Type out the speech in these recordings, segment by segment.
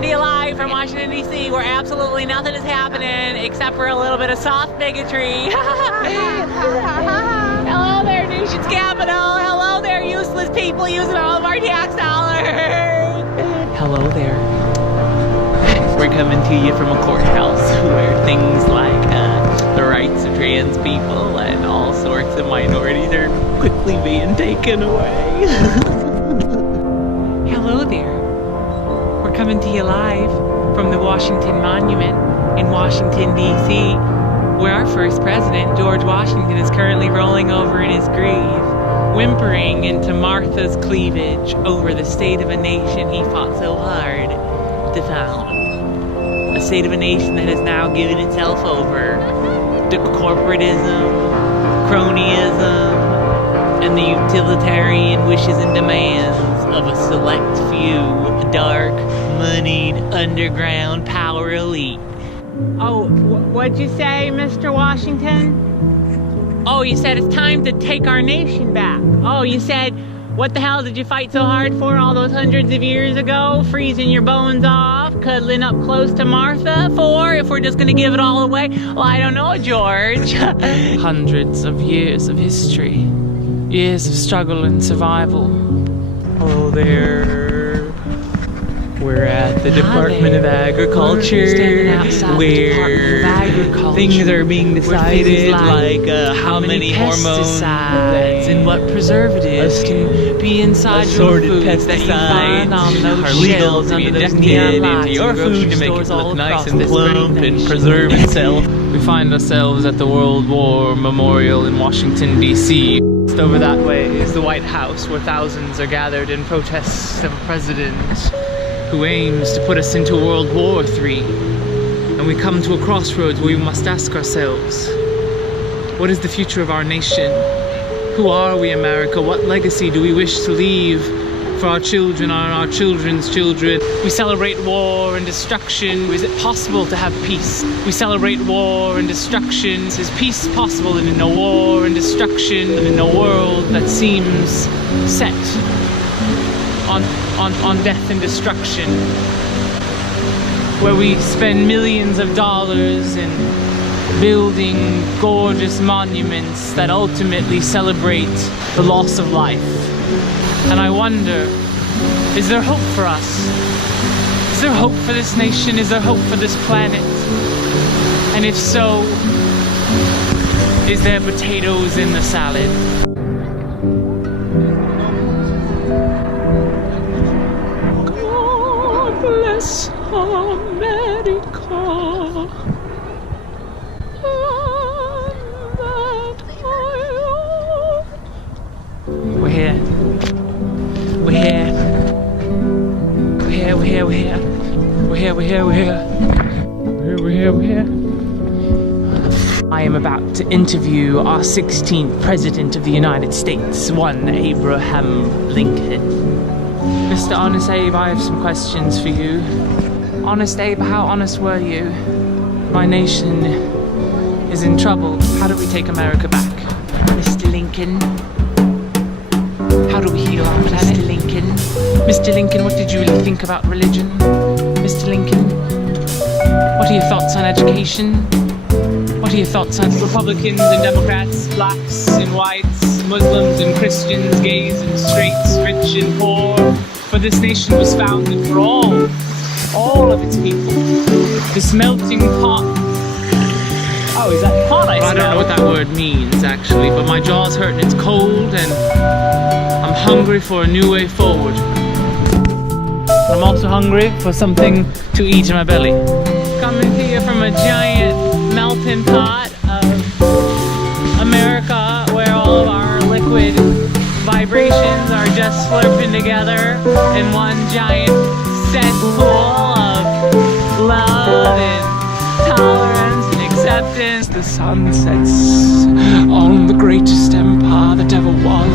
coming to you live from Washington, D.C., where absolutely nothing is happening except for a little bit of soft bigotry. Hello there, nation's capital. Hello there, useless people using all of our tax dollars. Hello there. We're coming to you from a courthouse where things like the rights of trans people and all sorts of minorities are quickly being taken away. Hello there. We're coming to you live from the Washington Monument in Washington, D.C., where our first president, George Washington, is currently rolling over in his grave, whimpering into Martha's cleavage over the state of a nation he fought so hard to found. A state of a nation that has now given itself over to corporatism, cronyism, and the utilitarian wishes and demands of a select few dark, moneyed, underground power elite. Oh, what'd you say, Mr. Washington? Oh, you said it's time to take our nation back. Oh, you said, what the hell did you fight so hard for all those hundreds of years ago? Freezing your bones off, cuddling up close to Martha for, if we're just gonna give it all away? Well, I don't know, George. Hundreds of years of history. Years of struggle and survival. Hello there. We're at the Department of Agriculture, where things are being decided, like how many hormones and what preservatives can be inside your food that you find on those shelves under those neon lights into your food to make it look nice and plump and preserve itself. We find ourselves at the World War Memorial in Washington, D.C. Just over that way is the White House, where thousands are gathered in protest of a president who aims to put us into World War III. And we come to a crossroads where we must ask ourselves, what is the future of our nation? Who are we, America? What legacy do we wish to leave for our children and our children's children? We celebrate war and destruction. Is it possible to have peace? We celebrate war and destruction. Is peace possible in a war and destruction in a world that seems set on death and destruction, where we spend millions of dollars in building gorgeous monuments that ultimately celebrate the loss of life? And I wonder, is there hope for us? Is there hope for this nation? Is there hope for this planet? And if so, is there potatoes in the salad? Bless America, We're here. We're here. We're here, we're here, we're here. We're here, we're here, we're here. We're here, we're here. I am about to interview our 16th President of the United States, one Abraham Lincoln. Mr. Honest Abe, I have some questions for you. Honest Abe, how honest were you? My nation is in trouble. How do we take America back? Mr. Lincoln? How do we heal our planet? Mr. Lincoln? Mr. Lincoln, what did you really think about religion? Mr. Lincoln? What are your thoughts on education? What are your thoughts on Republicans and Democrats, blacks and whites, Muslims and Christians, gays and straights, rich and poor? For this nation was founded for all of its people. This melting pot. Oh, is that pot I smell? I don't know what that word means, actually, but my jaw's hurt and it's cold, and I'm hungry for a new way forward. I'm also hungry for something to eat in my belly. Coming to you from a giant melting pot of America, where all of our liquid vibrations are just slurping together in one giant cesspool of love and tolerance and acceptance. The sun sets on the greatest empire that ever was,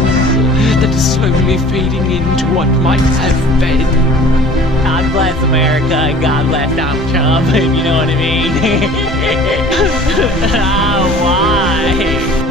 that is slowly fading into what might have been. God bless America and God bless Donald Trump, if you know what I mean. Oh, why?